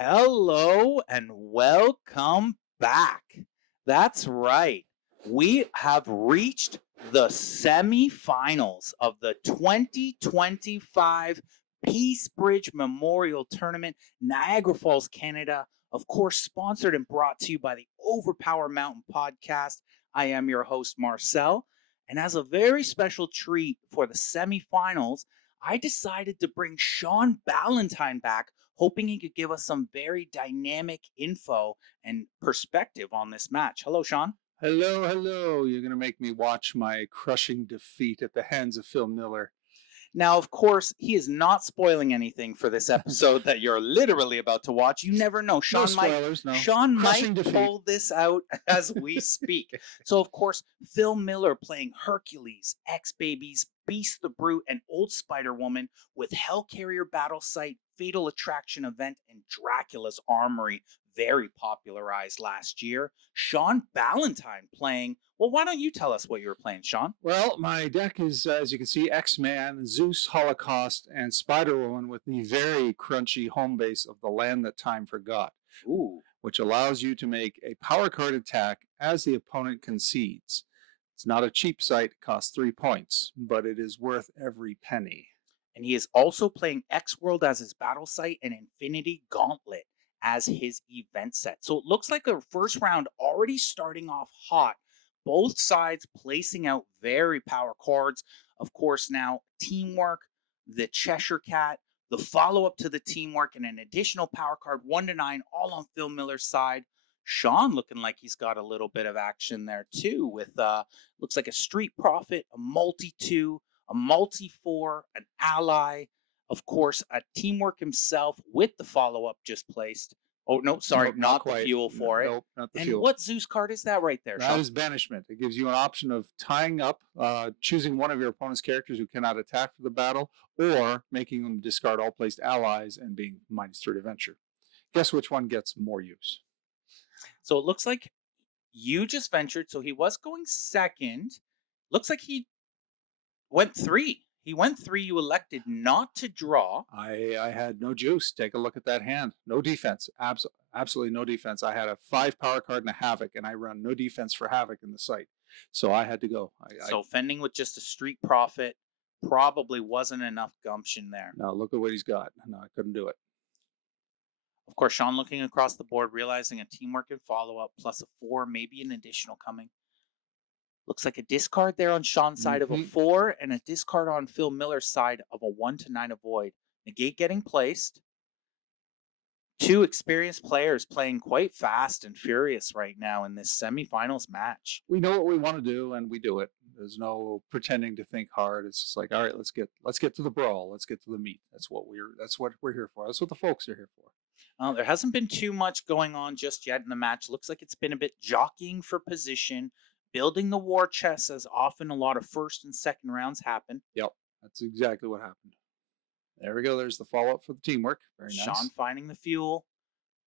Hello and welcome back. That's right. We have reached the semifinals of the 2025 Peace Bridge Memorial Tournament, Niagara Falls, Canada. Of course, sponsored and brought to you by the OverPower Mountain Podcast. I am your host, Marcel. And as a very special treat for the semifinals, I decided to bring Sean Ballantyne back, hoping he could give us some very dynamic info and perspective on this match. Hello, Sean. Hello, hello. You're going to make me watch my crushing defeat at the hands of Phil Miller. Now, of course, he is not spoiling anything for this episode that you're literally about to watch. You never know. No Sean spoilers, no. Sean Crushing might defeat. pull this out as we speak. So, of course, Phil Miller playing Hercules, X-Babies, Beast the Brute, and Old Spider-Woman with Hellcarrier Battle Site, Fatal Attraction Event, and Dracula's Armory, very popularized last year. Sean Ballantyne playing. Well, why don't you tell us what you were playing, Sean? Well, my deck is, as you can see, X-Man, Zeus, Holocaust, and Spider-Woman with the very crunchy home base of the Land That Time Forgot. Ooh. Which allows you to make a power card attack as the opponent concedes. It's not a cheap site, it costs 3 points, but it is worth every penny. And he is also playing X-World as his battle site and Infinity Gauntlet as his event set. So it looks like a first round already starting off hot. Both sides placing out very power cards. Of course, now teamwork, the Cheshire Cat, the follow-up to the teamwork, and an additional power card, 1 to 9, all on Phil Miller's side. Sean looking like he's got a little bit of action there too, with looks like a Street Prophet, a multi-2, a multi-4, an ally, of course, a teamwork himself with the follow-up just placed. Oh, no, sorry, Nope, not the quite. fuel for it. Nope, not the And fuel. what Zeus card is that right there, That Sean? is Banishment. It gives you an option of tying up, choosing one of your opponent's characters who cannot attack for the battle, or making them discard all placed allies and being -3 to venture. Guess which one gets more use? So it looks like you just ventured, so he was going second. Looks like he went 3. He went 3. You elected not to draw. I had no juice. Take a look at that hand. No defense. Absolutely no defense. I had a 5 power card and a Havoc, and I run no defense for Havoc in the site. So I had to go. So fending with just a Street Prophet probably wasn't enough gumption there. No, look at what he's got. No, I couldn't do it. Of course, Sean looking across the board, realizing a teamwork and follow-up, plus a 4, maybe an additional coming. Looks like a discard there on Sean's side of a 4, and a discard on Phil Miller's side of a 1 to 9 avoid. Negate getting placed. 2 experienced players playing quite fast and furious right now in this semifinals match. We know what we want to do, and we do it. There's no pretending to think hard. It's just like, all right, let's get to the brawl. Let's get to the meat. That's what we're here for. That's what the folks are here for. There hasn't been too much going on just yet in the match. Looks like it's been a bit jockeying for position, building the war chest, as often a lot of first and second rounds happen. Yep, that's exactly what happened. There we go. There's the follow-up for the teamwork. Very nice. Sean finding the fuel.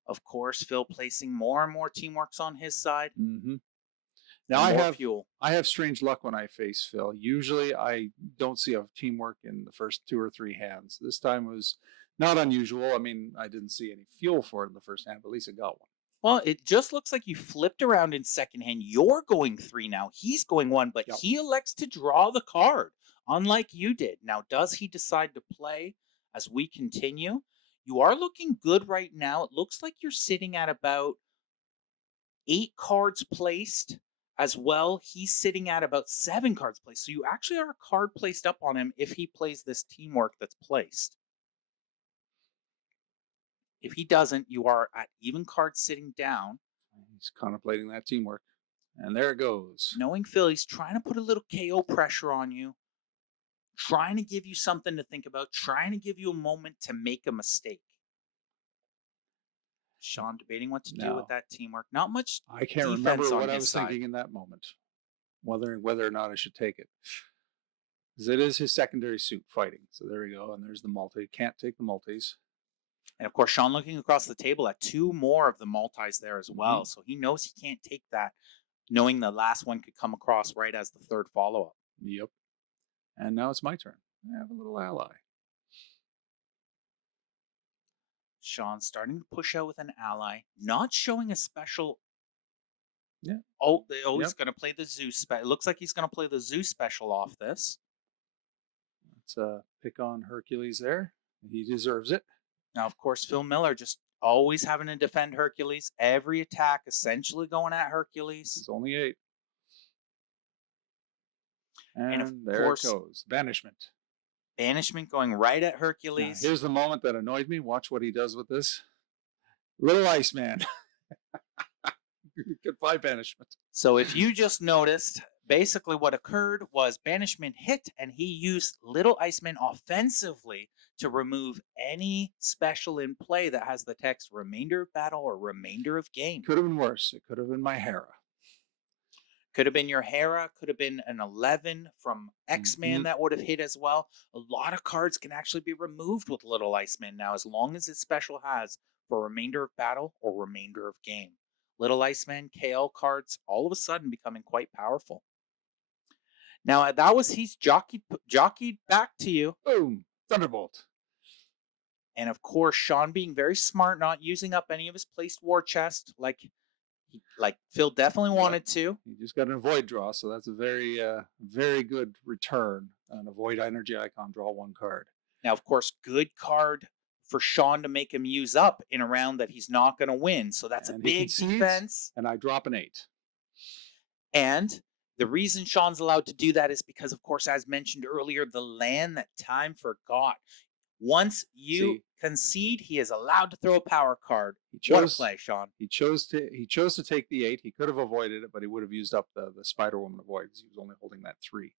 Of course, Phil placing more and more teamworks on his side. Mm-hmm. Now I have strange luck when I face Phil. Usually I don't see a teamwork in the first 2 or 3 hands. This time was not unusual. I mean, I didn't see any fuel for it in the first hand, but at least I got one. Well, it just looks like you flipped around in second hand. You're going 3 now. He's going 1, but he elects to draw the card, unlike you did. Now, does he decide to play as we continue? You are looking good right now. It looks like you're sitting at about 8 cards placed as well. He's sitting at about 7 cards placed. So you actually are a card placed up on him if he plays this teamwork that's placed. If he doesn't, you are at even cards sitting down. He's contemplating that teamwork. And there it goes. Knowing Phil, he's trying to put a little KO pressure on you. Trying to give you something to think about. Trying to give you a moment to make a mistake. Sean debating what to do with that teamwork. Not much. I can't remember what I was thinking in that moment. Whether or not I should take it. Because it is his secondary suit fighting. So there we go. And there's the multi. Can't take the multis. And of course, Sean looking across the table at 2 more of the multis there as well. So he knows he can't take that, knowing the last one could come across right as the 3rd follow-up. Yep. And now it's my turn. I have a little ally. Sean starting to push out with an ally, not showing a special. Yeah. Oh, he's Yep. going to play the zoo. It looks like he's going to play the zoo special off this. Let's pick on Hercules there. He deserves it. Now, of course, Phil Miller just always having to defend Hercules. Every attack essentially going at Hercules. It's only 8. And of And there it course, goes. Banishment. banishment going right at Now, Hercules. here's the moment that annoyed me. Watch what he does with this. Little Iceman. Goodbye, banishment. So if you just noticed, basically what occurred was banishment hit, and he used Little Iceman offensively to remove any special in play that has the text remainder of battle or remainder of game. Could have been worse. It could have been my Hera. Could have been your Hera, could have been an 11 from X-Man that would have hit as well. A lot of cards can actually be removed with Little Iceman now, as long as its special has for remainder of battle or remainder of game. Little Iceman, KL cards, all of a sudden becoming quite powerful. Now, that was he's jockeyed back to you. Boom. Thunderbolt. And of course, Sean being very smart, not using up any of his placed war chest like Phil definitely wanted to. You just got an avoid draw, so that's a very, very good return. An avoid energy icon, draw 1 card. Now, of course, good card for Sean to make him use up in a round that he's not going to win. So that's a big defense. And I drop an 8. And the reason Sean's allowed to do that is because, of course, as mentioned earlier, the land that time forgot. Once you concede, he is allowed to throw a power card. What a play, Sean. He chose to take the 8. He could have avoided it, but he would have used up the Spider-Woman avoid because he was only holding that 3.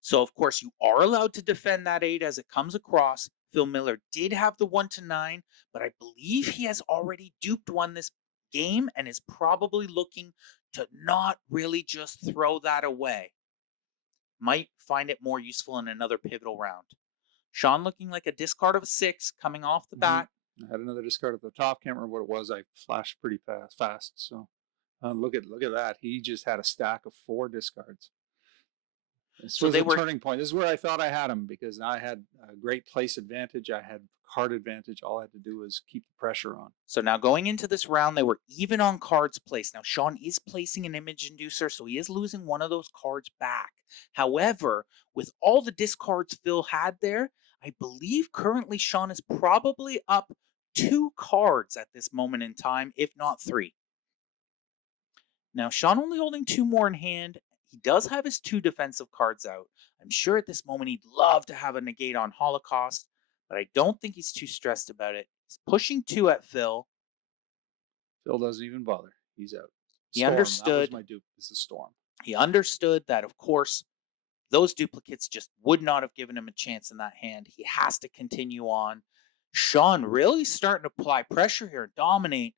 So, of course, you are allowed to defend that 8 as it comes across. Phil Miller did have the 1 to 9, but I believe he has already duped one this game and is probably looking to not really just throw that away. Might find it more useful in another pivotal round. Sean looking like a discard of a 6 coming off the bat. I had another discard at the top. Can't remember what it was. I flashed pretty fast. So look at that. He just had a stack of 4 discards. This was a turning point. This is where I thought I had him because I had a great place advantage. I had card advantage. All I had to do was keep the pressure on. So now going into this round, they were even on cards placed. Now Sean is placing an image inducer, so he is losing one of those cards back. However, with all the discards Phil had there, I believe currently Sean is probably up 2 cards at this moment in time, if not 3. Now Sean only holding 2 more in hand. He does have his 2 defensive cards out. I'm sure at this moment he'd love to have a negate on Holocaust, but I don't think he's too stressed about it. He's pushing 2 at Phil. Phil doesn't even bother. He's out. He understood. That was my dupe. This is Storm. He understood that, of course, those duplicates just would not have given him a chance in that hand. He has to continue on. Sean really starting to apply pressure here, dominate.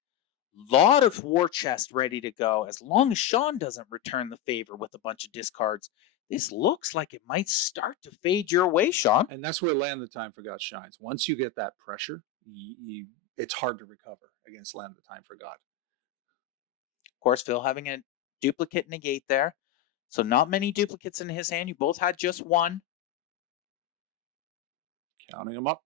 Lot of war chest ready to go. As long as Sean doesn't return the favor with a bunch of discards, this looks like it might start to fade your way, Sean. And that's where Land of the Time Forgot shines. Once you get that pressure, it's hard to recover against Land of the Time Forgot. Of course, Phil having a duplicate negate there. So not many duplicates in his hand. You both had just 1. Counting them up.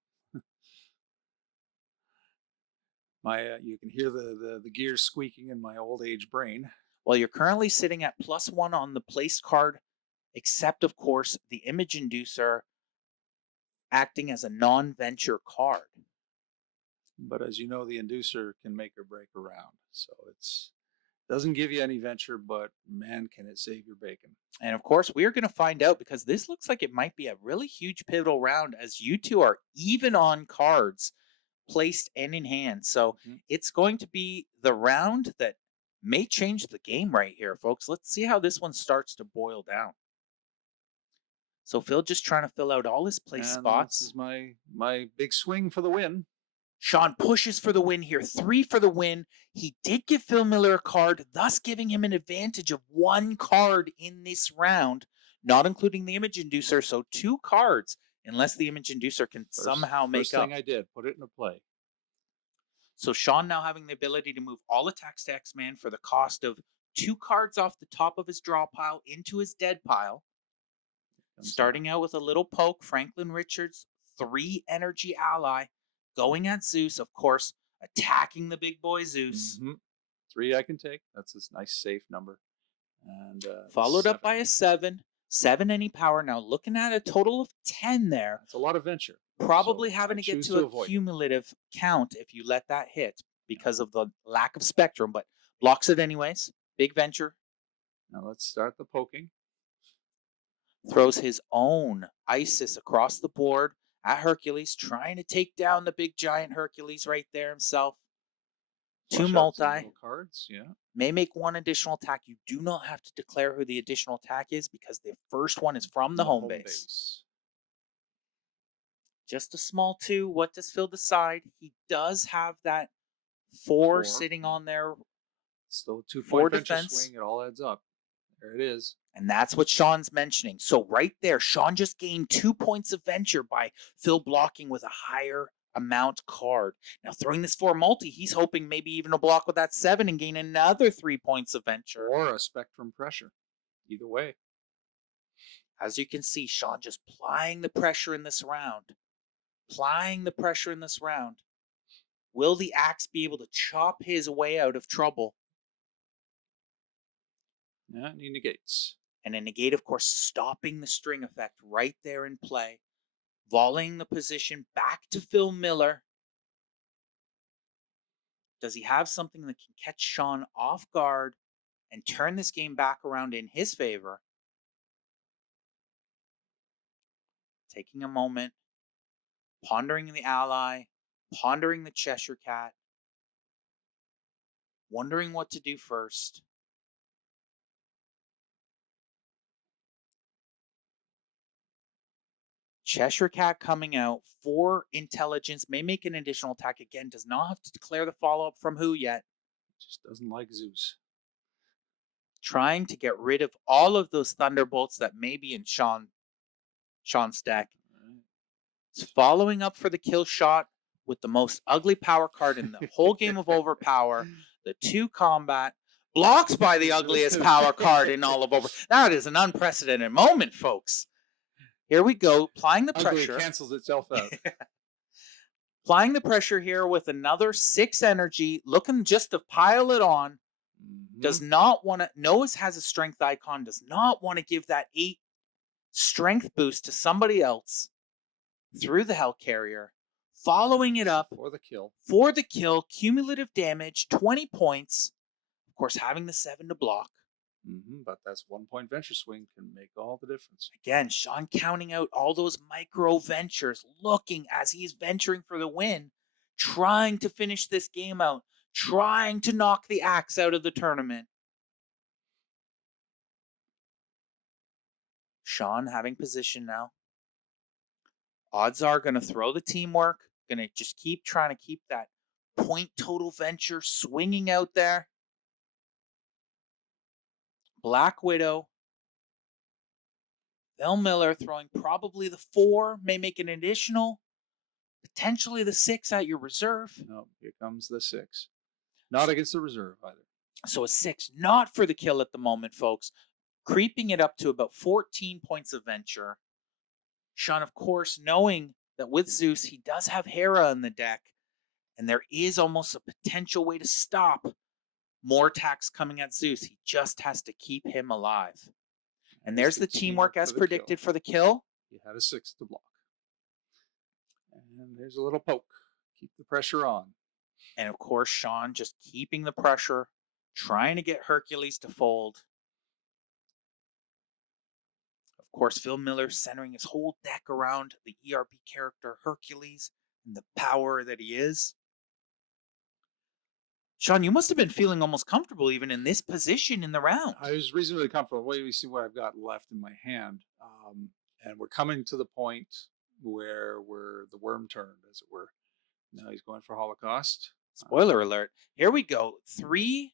You can hear the gears squeaking in my old age brain. Well, you're currently sitting at +1 on the placed card, except, of course, the image inducer acting as a non-venture card. But as you know, the inducer can make or break a round. So it's doesn't give you any venture, but man, can it save your bacon. And of course, we're going to find out because this looks like it might be a really huge pivotal round as you two are even on cards placed and in hand. So it's going to be the round that may change the game right here, folks. Let's see how this one starts to boil down. So Phil just trying to fill out all his place spots. This is my big swing for the win. Sean pushes for the win here. 3 for the win. He did give Phil Miller a card, thus giving him an advantage of 1 card in this round, not including the image inducer. So 2 cards, unless the image inducer can somehow make up. First thing I did, put it in a play. So Sean now having the ability to move all attacks to X-Man for the cost of 2 cards off the top of his draw pile into his dead pile. Starting out with a little poke, Franklin Richards, 3 energy ally. going at Zeus, of course, attacking the big boy Zeus. 3 I can take. That's a nice safe number. And the Followed up 7. by a 7. 7 any power. Now looking at a total of 10 there. That's a lot of venture. Probably So having I to get choose to a avoid it. cumulative count if you let that hit because of the lack of spectrum, but blocks it anyways. Big venture. Now let's start the poking. Throws his own Isis across the board at Hercules, trying to take down the big giant Hercules right there himself. Two Flush out some multi. little cards, yeah. May make one additional attack. You do not have to declare who the additional attack is because the first one is from the home base. Just a small 2. What does Phil decide? He does have that 4 sitting on there. Still 4 2-point venture defense. swing. It all adds up. There it is. And that's what Sean's mentioning. So right there, Sean just gained 2 points of venture by Phil blocking with a higher amount card. Now throwing this 4 multi, he's hoping maybe even to block with that 7 and gain another 3 points of venture. Or a spectrum pressure. Either way. As you can see, Sean just applying the pressure in this round. Applying the pressure in this round. Will the axe be able to chop his way out of trouble? Yeah, and he negates. And a negate, of course, stopping the string effect right there in play. Volleying the position back to Phil Miller. Does he have something that can catch Sean off guard and turn this game back around in his favor? Taking a moment, pondering the ally, pondering the Cheshire Cat, wondering what to do first. Cheshire Cat coming out for intelligence, may make an additional attack again, does not have to declare the follow-up from who yet. Just doesn't like Zeus. Trying to get rid of all of those thunderbolts that may be in Sean's deck. It's following up for the kill shot with the most ugly power card in the whole game of OverPower. The 2 combat. Blocks by the ugliest power card in all of Over. That is an unprecedented moment, folks. Here we go, applying the pressure. Ugly cancels itself out. Applying the pressure here with another 6 energy, looking just to pile it on. Does not want to, knows has a strength icon, does not want to give that 8 strength boost to somebody else through the Hell Carrier. Following it up for the kill. For the kill, cumulative damage, 20 points. Of course, having the 7 to block. But that's 1-point venture swing can make all the difference. Again, Sean counting out all those micro ventures, looking as he's venturing for the win, trying to finish this game out, trying to knock the axe out of the tournament. Sean having position now. Odds are going to throw the teamwork, going to just keep trying to keep that point total venture swinging out there. Black Widow. Phil Miller throwing probably the 4, may make an additional, potentially the 6 at your reserve. No, here comes the 6. Not against the reserve either. So a 6, not for the kill at the moment, folks. Creeping it up to about 14 points of venture. Sean, of course, knowing that with Zeus, he does have Hera in the deck, and there is almost a potential way to stop more attacks coming at Zeus. He just has to keep him alive. And there's the teamwork as predicted for the kill. He had a 6 to block. And there's a little poke. Keep the pressure on. And of course, Sean just keeping the pressure, trying to get Hercules to fold. Of course, Phil Miller centering his whole deck around the ERP character Hercules and the power that he is. Sean, you must have been feeling almost comfortable even in this position in the round. I was reasonably comfortable. Wait, we see what I've got left in my hand. And we're coming to the point where we're the worm turned, as it were. Now he's going for Holocaust. Spoiler alert. Here we go. 3.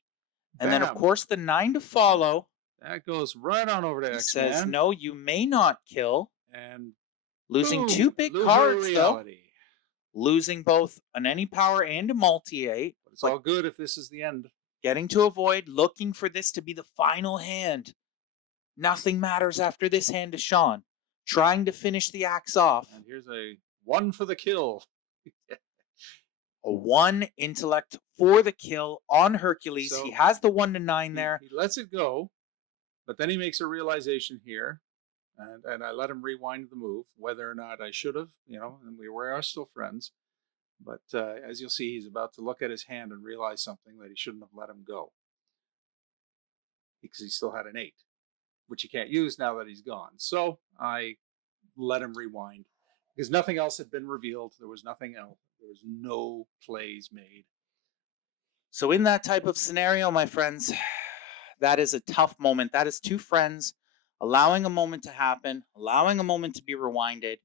And then, of course, the 9 to follow. That goes right on over to X-Men. Says, no, you may not kill. And losing boom, 2 big cards, though. Losing both an any power and a multi-8. But it's all good if this is the end. Getting to avoid, looking for this to be the final hand. Nothing matters after this hand to Sean. Trying to finish the axe off. And here's a 1 for the kill. A 1 intellect for the kill on Hercules. He So has the 1 to 9 there. he lets it go, but then he makes a realization here, and I let him rewind the move, whether or not I should have, and we are still friends. But as you'll see, he's about to look at his hand and realize something that he shouldn't have let him go because he still had an 8, which he can't use now that he's gone. So I let him rewind because nothing else had been revealed. There was nothing else. There was no plays made. So in that type of scenario, my friends, that is a tough moment. That is two friends allowing a moment to happen, allowing a moment to be rewinded.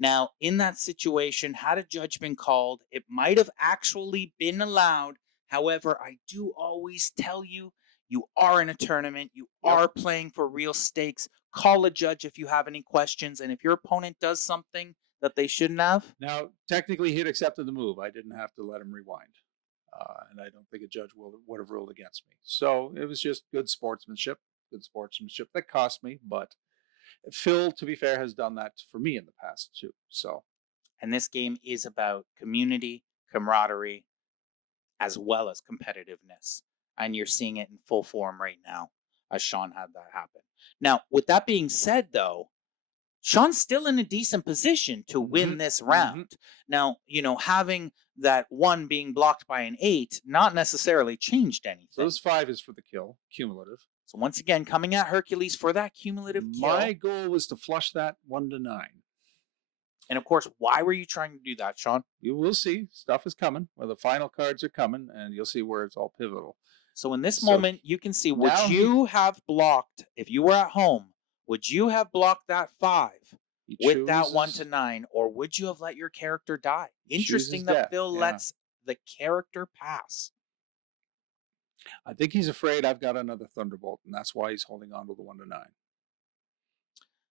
Now, in that situation, had a judge been called, it might have actually been allowed. However, I do always tell you, you are in a tournament, you are playing for real stakes. Call a judge if you have any questions, and if your opponent does something that they shouldn't have. Now, technically, he'd accepted the move. I didn't have to let him rewind. And I don't think a judge would have ruled against me. So it was just good sportsmanship that cost me. But Phil, to be fair, has done that for me in the past too. So, and this game is about community, camaraderie, as well as competitiveness. And you're seeing it in full form right now, as Sean had that happen. Now, with that being said, though, Sean's still in a decent position to win this round. Now, having that 1 being blocked by an 8 not necessarily changed anything. So this 5 is for the kill, cumulative. So once again, coming at Hercules for that cumulative kill. My goal was to flush that 1 to 9. And of course, why were you trying to do that, Sean? You will see. Stuff is coming. Well, the final cards are coming, and you'll see where it's all pivotal. So in this moment, you can see, would you have blocked, if you were at home, would you have blocked that 5 with that 1 to 9, or would you have let your character die? Interesting that Phil lets the character pass. I think he's afraid I've got another Thunderbolt, and that's why he's holding on to the 1 to 9.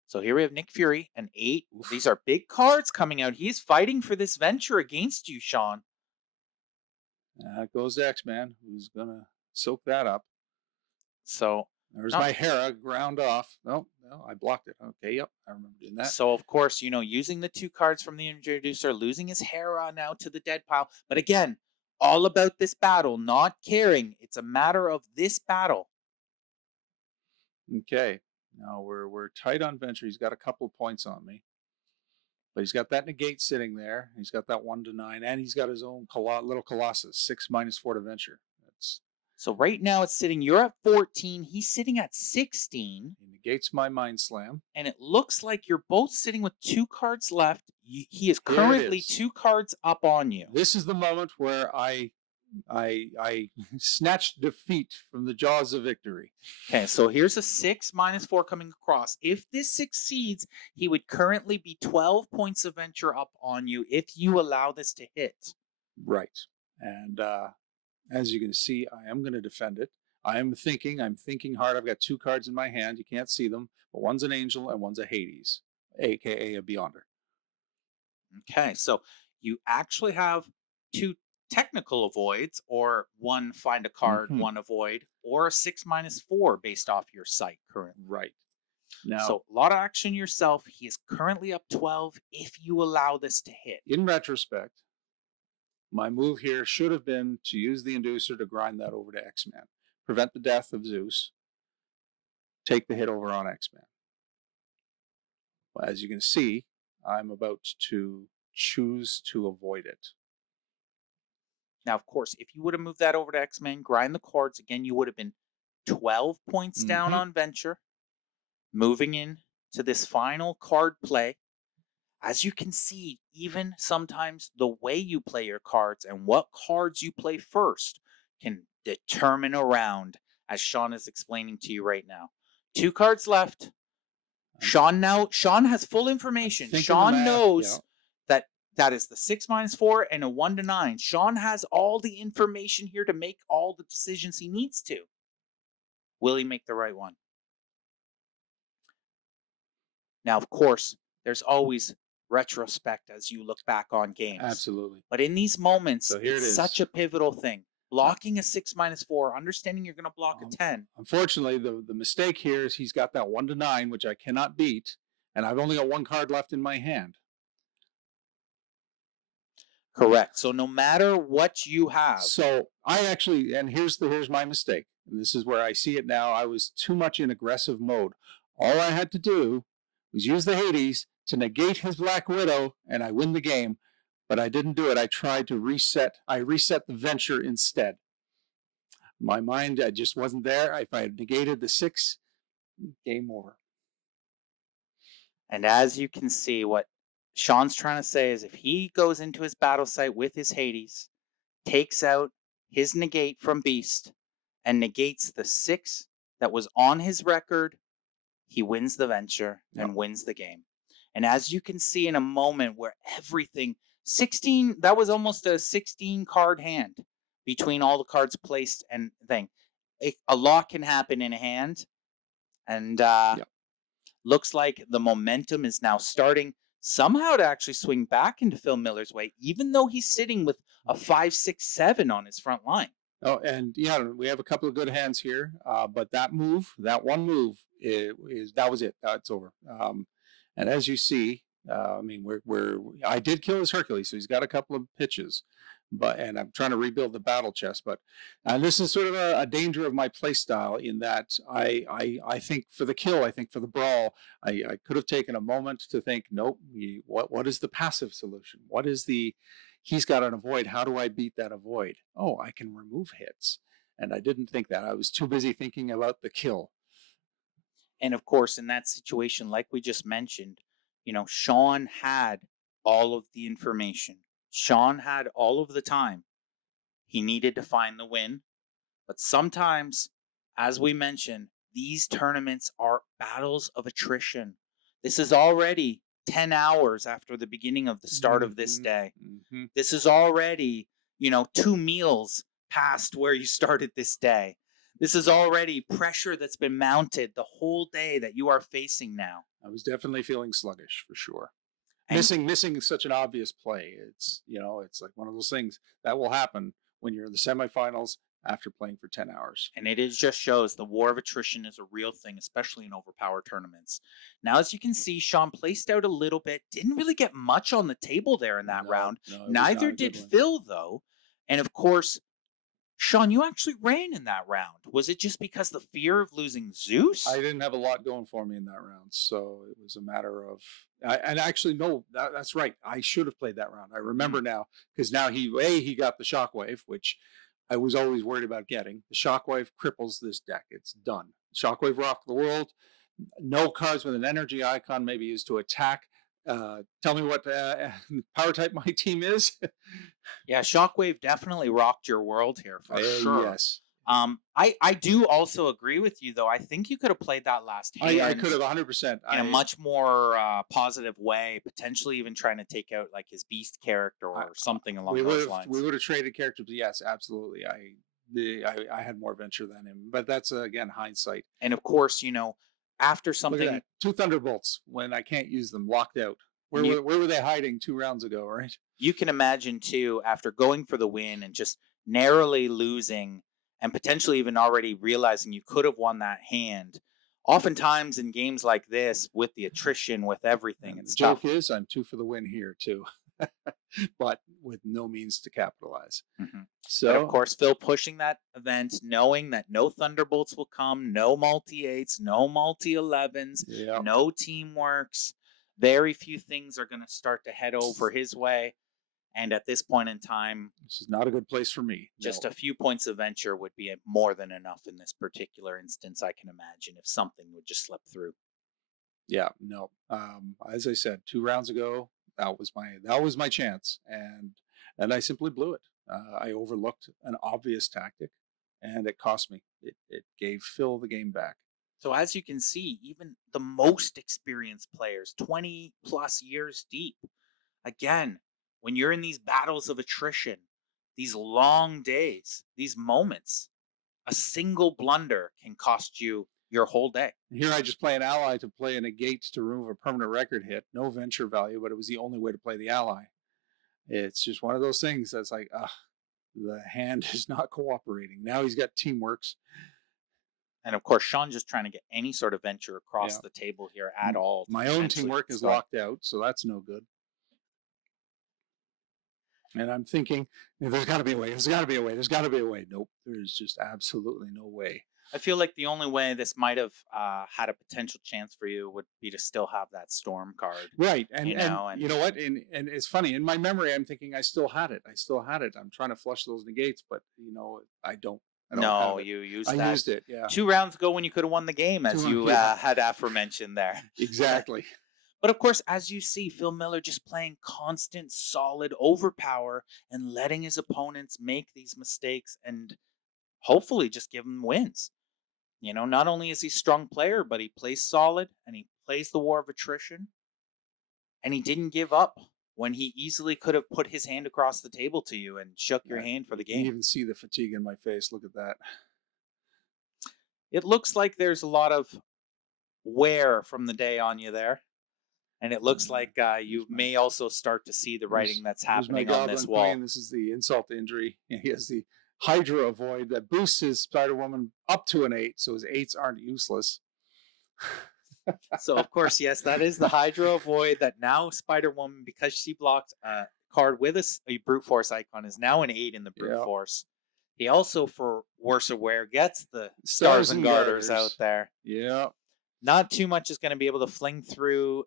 So here we have Nick Fury, an 8. Oof. These are big cards coming out. He's fighting for this venture against you, Sean. That goes to X-Man, who's going to soak that up. So there's my Hera ground off. No, I blocked it. Okay, yep, I remember doing that. So, of course, using the 2 cards from the introducer, losing his Hera now to the dead pile. But again, all about this battle, not caring. It's a matter of this battle. Okay, now we're tight on venture. He's got a couple of points on me. But he's got that negate sitting there. He's got that 1 to 9, and he's got his own little Colossus, 6 -4 to venture. So right now it's sitting, you're at 14, he's sitting at 16. He negates my Mind Slam. And it looks like you're both sitting with 2 cards left. He is currently 2 cards up on you. This is the moment where I snatched defeat from the jaws of victory. Okay, so here's a 6 -4 coming across. If this succeeds, he would currently be 12 points of venture up on you if you allow this to hit. Right. And as you can see, I am going to defend it. I'm thinking hard. I've got 2 cards in my hand. You can't see them, but one's an Angel and one's a Hades, aka a Beyonder. Okay, so you actually have 2 technical avoids, or 1 find a card, 1 avoid, or a 6 -4 based off your sight currently. Right. Now, so a lot of action yourself. He is currently up 12 if you allow this to hit. In retrospect, my move here should have been to use the inducer to grind that over to X-Man. Prevent the death of Zeus. Take the hit over on X-Man. Well, as you can see, I'm about to choose to avoid it. Now, of course, if you would have moved that over to X-Men, grind the cards, again, you would have been 12 points down on venture. Moving in to this final card play. As you can see, even sometimes the way you play your cards and what cards you play first can determine a round, as Sean is explaining to you right now. 2 cards left. Sean has full information. Sean knows that is the 6 -4 and a 1 to 9. Sean has all the information here to make all the decisions he needs to. Will he make the right one? Now, of course, there's always retrospect as you look back on games. Absolutely. But in these moments, it's such a pivotal thing. Blocking a 6 -4, understanding you're going to block a 10. Unfortunately, the mistake here is he's got that 1 to 9, which I cannot beat, and I've only got 1 card left in my hand. Correct. So no matter what you have, So I actually, and here's my mistake. And this is where I see it now. I was too much in aggressive mode. All I had to do was use the Hades to negate his Black Widow, and I win the game. But I didn't do it. I tried to reset. I reset the venture instead. My mind, I just wasn't there. If I had negated the 6, game over. and as you can see, what Sean's trying to say is if he goes into his battle site with his Hades, takes out his negate from Beast, and negates the 6 that was on his record, he wins the venture Yep. and wins the game. And as you can see in a moment where everything 16, that was almost a 16 card hand between all the cards placed and thing. A lot can happen in a hand. And Yep. looks like the momentum is now starting somehow to actually swing back into Phil Miller's way, even though he's sitting with a 5-6-7 on his front line. Oh, and yeah, we have a couple of good hands here, but that one move, that was it. It's over. And as you see, I mean, I did kill his Hercules, so he's got a couple of pitches, and I'm trying to rebuild the battle chest. But this is sort of a danger of my play style in that I think for the kill, I think for the brawl, I could have taken a moment to think, nope, what is the passive solution? What is the He's got an avoid. How do I beat that avoid? Oh, I can remove hits. And I didn't think that. I was too busy thinking about the kill. And of course, in that situation, like we just mentioned, Sean had all of the information. Sean had all of the time. He needed to find the win. But sometimes, as we mentioned, these tournaments are battles of attrition. This is already 10 hours after the beginning of the start of this day. Mm-hmm. This is already, 2 meals past where you started this day. This is already pressure that's been mounted the whole day that you are facing now. I was definitely feeling sluggish for sure. And missing such an obvious play. It's like one of those things that will happen when you're in the semifinals after playing for 10 hours. And it just shows the war of attrition is a real thing, especially in overpower tournaments. Now, as you can see, Sean placed out a little bit, didn't really get much on the table there in that round. Neither did Phil, though. And of course, Sean, you actually ran in that round. Was it just because the fear of losing Zeus? I didn't have a lot going for me in that round, so it was a matter of. And actually, no, that's right. I should have played that round. I remember now because now he got the shockwave, which I was always worried about getting. The shockwave cripples this deck. It's done. Shockwave rocked the world. No cards with an energy icon may be used to attack. Tell me what power type my team is. Yeah, Shockwave definitely rocked your world here for sure. Yes. I do also agree with you, though. I think you could have played that last hand. I could have 100%. In a much more positive way, potentially even trying to take out like his beast character or something along those lines. We would have traded characters. Yes, absolutely. I had more venture than him, but that's again hindsight. And of course, after something, 2 Thunderbolts when I can't use them, locked out. Where were they hiding 2 rounds ago? Right. You can imagine too, after going for the win and just narrowly losing, and potentially even already realizing you could have won that hand. Oftentimes in games like this, with the attrition, with everything, it's tough. The joke is I'm 2 for the win here too, but with no means to capitalize. Mm-hmm. So, but of course, Phil pushing that event, knowing that no Thunderbolts will come, no multi-8s, no multi-11s, no teamworks. Very few things are going to start to head over his way. And at this point in time, this is not a good place for me. Just a few points of venture would be more than enough in this particular instance, I can imagine, if something would just slip through. Yeah, no. As I said, 2 rounds ago, that was my chance, and I simply blew it. I overlooked an obvious tactic, and it cost me. It gave Phil the game back. So as you can see, even the most experienced players, 20 plus years deep, again, when you're in these battles of attrition, these long days, these moments, a single blunder can cost you your whole day. Here I just play an ally to play a negate to remove a permanent record hit. No venture value, but it was the only way to play the ally. It's just one of those things that's like, the hand is not cooperating. Now he's got teamworks. And of course, Sean just trying to get any sort of venture across the table here at all. My own teamwork is locked out, so that's no good. And I'm thinking, there's got to be a way. There's got to be a way. There's got to be a way. Nope. There's just absolutely no way. I feel like the only way this might have had a potential chance for you would be to still have that storm card, Right. And and you know what? And it's funny. In my memory, I'm thinking I still had it. I still had it. I'm trying to flush those negates, but I don't. I don't have no, it. you I used that used it. Yeah. 2 rounds ago when you could have won the game, as you Yeah. had aforementioned there. Exactly. But of course, as you see, Phil Miller just playing constant, solid overpower and letting his opponents make these mistakes and hopefully just give him wins. Not only is he a strong player, but he plays solid and he plays the war of attrition and he didn't give up when he easily could have put his hand across the table to you and shook your hand for You the can game. even see the fatigue in my face. Look at that. It looks like there's a lot of wear from the day on you there. And it looks like Here's you my may also start to see the writing that's here's my happening on this goblin wall. queen. This is the insult to injury. He has the Hydra avoid that boosts his Spider Woman up to an 8, so his 8s aren't useless. So, of course, yes, that is the Hydro Void that now Spider Woman, because she blocked a card with a brute force icon, is now an 8 in the brute force. He also, for worse or wear, gets the Stars and Garters out there. Yeah. Not too much is going to be able to fling through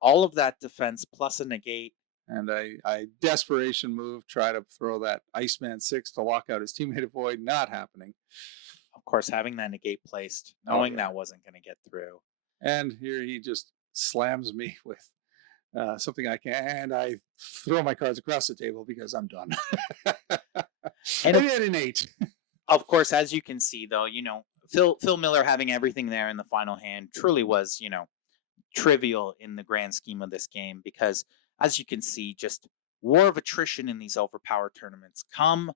all of that defense plus a negate. And I desperation move, try to throw that Iceman 6 to lock out his teammate avoid. Not happening. Of course, having that negate placed, knowing that wasn't going to get through. And here he just slams me with something I can, and I throw my cards across the table because I'm done. And at an 8. Of course, as you can see, though, Phil Miller having everything there in the final hand truly was, trivial in the grand scheme of this game because, as you can see, just war of attrition in these overpower tournaments. Come,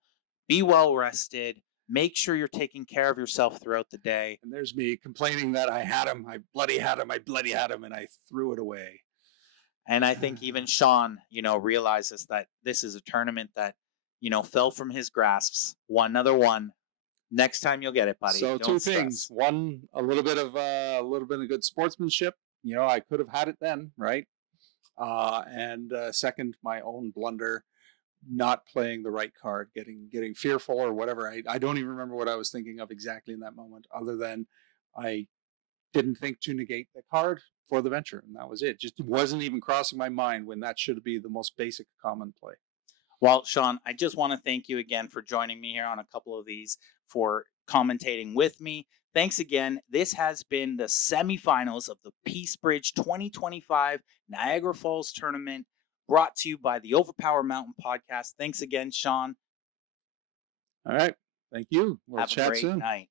be well rested. Make sure you're taking care of yourself throughout the day. And there's me complaining that I had him, I bloody had him, and I threw it away. And I think even Sean, realizes that this is a tournament that, fell from his grasps. Another one. Next time you'll get it, buddy. So Don't two things. One, a little bit of good sportsmanship. I could have had it then, right? And second, my own blunder, not playing the right card, getting fearful or whatever. I don't even remember what I was thinking of exactly in that moment, other than I didn't think to negate the card for the venture, and that was it. Just wasn't even crossing my mind when that should be the most basic common play. Well, Sean, I just want to thank you again for joining me here on a couple of these, for commentating with me. Thanks again. This has been the semifinals of the PeaceBridge 2025 Niagara Falls tournament, brought to you by the Overpower Mountain podcast. Thanks again, Sean. All right. Thank you. We'll Have chat a great soon. night.